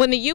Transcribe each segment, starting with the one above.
When the U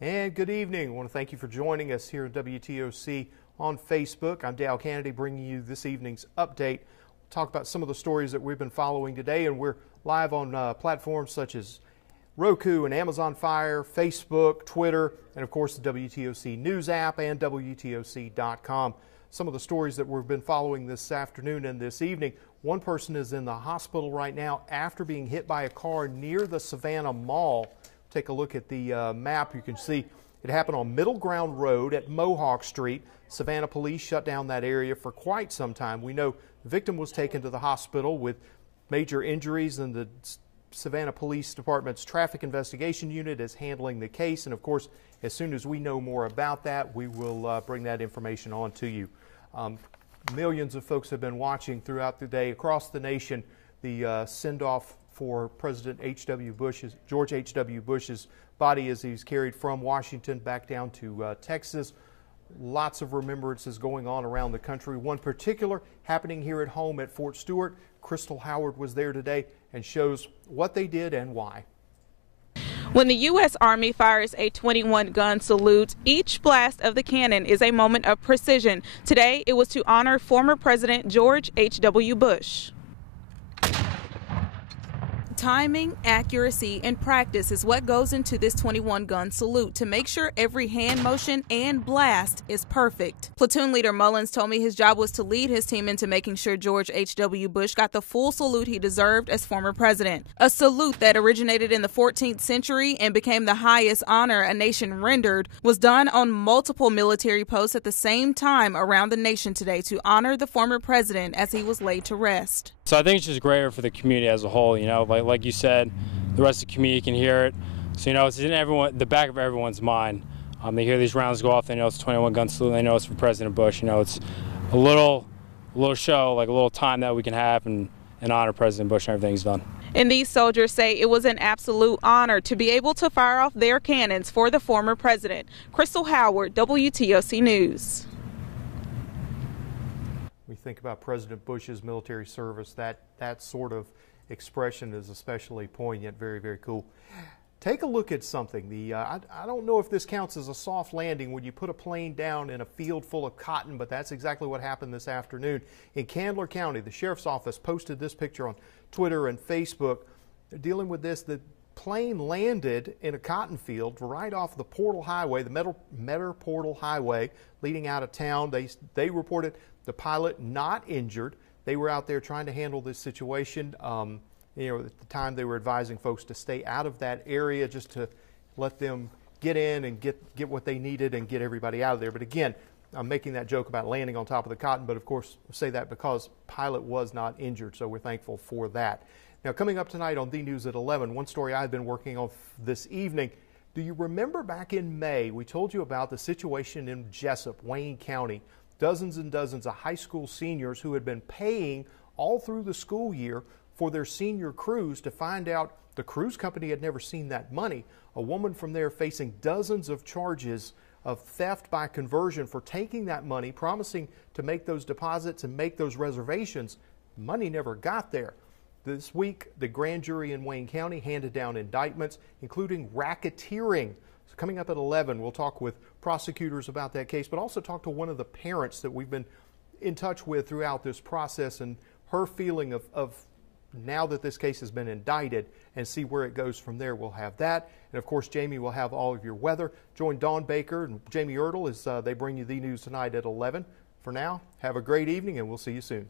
And good evening. I want to thank you for joining us here at WTOC on Facebook. I'm Dale Kennedy bringing you this evening's update. We'll talk about some of the stories that we've been following today, and we're live on platforms such as Roku and Amazon Fire, Facebook, Twitter, and of course the WTOC News app and WTOC.com. Some of the stories that we've been following this afternoon and this evening. One person is in the hospital right now after being hit by a car near the Savannah Mall. Take a look at the map. You can see it happened on Middle Ground Road at Mohawk Street. Savannah police shut down that area for quite some time. We know the victim was taken to the hospital with major injuries, and the Savannah Police Department's Traffic Investigation Unit is handling the case. And of course, as soon as we know more about that, we will bring that information on to you. Millions of folks have been watching throughout the day across the nation the send-off for President George H.W. Bush's body as he's carried from Washington back down to Texas. Lots of remembrances going on around the country. One particular happening here at home at Fort Stewart. Crystal Howard was there today and shows what they did and why. When the U.S. Army fires a 21-gun salute, each blast of the cannon is a moment of precision. Today, it was to honor former President George H.W. Bush. Timing, accuracy, and practice is what goes into this 21-gun salute to make sure every hand motion and blast is perfect. Platoon Leader Mullins told me his job was to lead his team into making sure George H.W. Bush got the full salute he deserved as former president. A salute that originated in the 14th century and became the highest honor a nation rendered was done on multiple military posts at the same time around the nation today to honor the former president as he was laid to rest. So I think it's just greater for the community as a whole, like you said, the rest of the community can hear it. So, it's in the back of everyone's mind. They hear these rounds go off, they know it's a 21-gun salute, they know it's for President Bush. It's a little show, like a little time that we can have and honor President Bush and everything he's done. And these soldiers say it was an absolute honor to be able to fire off their cannons for the former president. Crystal Howard, WTOC News. We think about President Bush's military service, that sort of expression is especially poignant. Very, very cool. Take a look at something. I don't know if this counts as a soft landing when you put a plane down in a field full of cotton, but that's exactly what happened this afternoon in Candler County. The sheriff's office posted this picture on Twitter and Facebook. They're dealing with this. The plane landed in a cotton field right off the Portal Highway, the Metter Portal Highway leading out of town. They reported the pilot not injured. They were out there trying to handle this situation. At the time they were advising folks to stay out of that area just to let them get in and get what they needed and get everybody out of there. But again, I'm making that joke about landing on top of the cotton, but of course I say that because pilot was not injured, so we're thankful for that. Now, coming up tonight on The News at 11, one story I've been working on this evening. Do you remember back in May we told you about the situation in Jessup, Wayne County? Dozens and dozens of high school seniors who had been paying all through the school year for their senior cruise to find out the cruise company had never seen that money. A woman from there facing dozens of charges of theft by conversion for taking that money, promising to make those deposits and make those reservations. Money never got there. This week, the grand jury in Wayne County handed down indictments, including racketeering. So coming up at 11, we'll talk with prosecutors about that case, but also talk to one of the parents that we've been in touch with throughout this process and her feeling of now that this case has been indicted, and see where it goes from there. We'll have that. And of course, Jamie will have all of your weather. Join Dawn Baker and Jamie Ertel as they bring you the news tonight at 11. For now, have a great evening, and we'll see you soon.